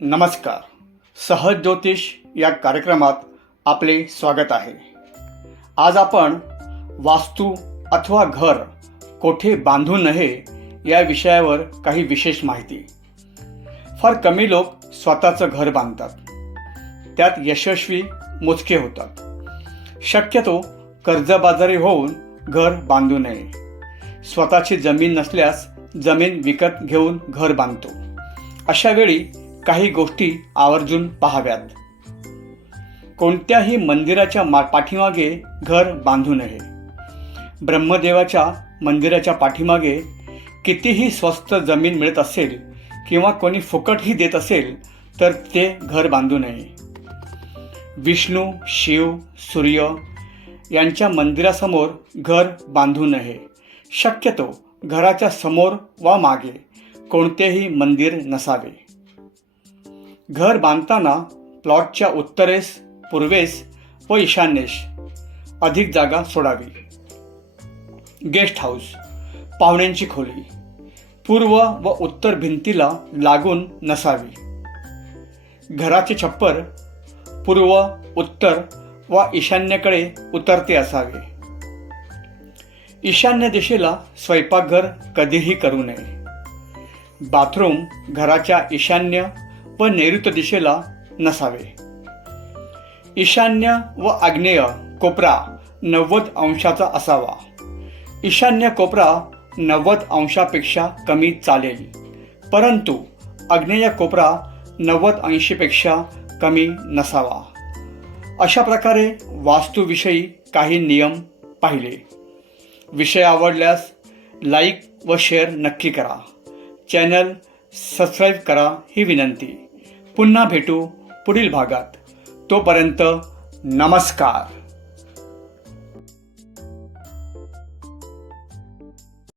नमस्कार. सहज ज्योतिष या कार्यक्रमात आपले स्वागत आहे. आज आपण वास्तू अथवा घर कोठे बांधू नये या विषयावर काही विशेष माहिती. फार कमी लोक स्वतःचं घर बांधतात. त्यात यशस्वी मोजके होतात. शक्यतो कर्जबाजारी होऊन घर बांधू नये. स्वतःची जमीन नसल्यास जमीन विकत घेऊन घर बांधतो. अशा वेळी काही गोष्टी आवर्जून पाहाव्यात. कोणत्याही मंदिराच्या मा पाठीमागे घर बांधू नये. ब्रह्मदेवाच्या मंदिराच्या पाठीमागे कितीही स्वस्त जमीन मिळत असेल किंवा कोणी फुकटही देत असेल तर ते घर बांधू नये. विष्णू शिव सूर्य यांच्या मंदिरासमोर घर बांधू नये. शक्यतो घराच्या समोर वा मागे कोणतेही मंदिर नसावे. घर बांधताना प्लॉटच्या उत्तरेस पूर्वेस व ईशान्येस अधिक जागा सोडावी. गेस्ट हाऊस पाहुण्यांची खोली पूर्व व उत्तर भिंतीला लागून नसावी. घराचे छप्पर पूर्व उत्तर व ईशान्येकडे उतरते असावे. ईशान्य दिशेला स्वयंपाकघर कधीही करू नये. बाथरूम घराच्या ईशान्य व नैऋत्य दिशेला नसावे. ईशान्य व आग्नेय कोपरा नव्वद अंशाचा असावा. ईशान्य कोपरा नव्वद अंशापेक्षा कमी चालेल. परंतु आग्नेय कोपरा नव्वद ऐंशीपेक्षा कमी नसावा. अशा प्रकारे वास्तूविषयी काही नियम पाहिले. विषय आवडल्यास लाईक व शेअर नक्की करा. चॅनल सबस्क्राईब करा ही विनंती. पुन्हा भेटू पुढील भागात. तोपर्यंत नमस्कार.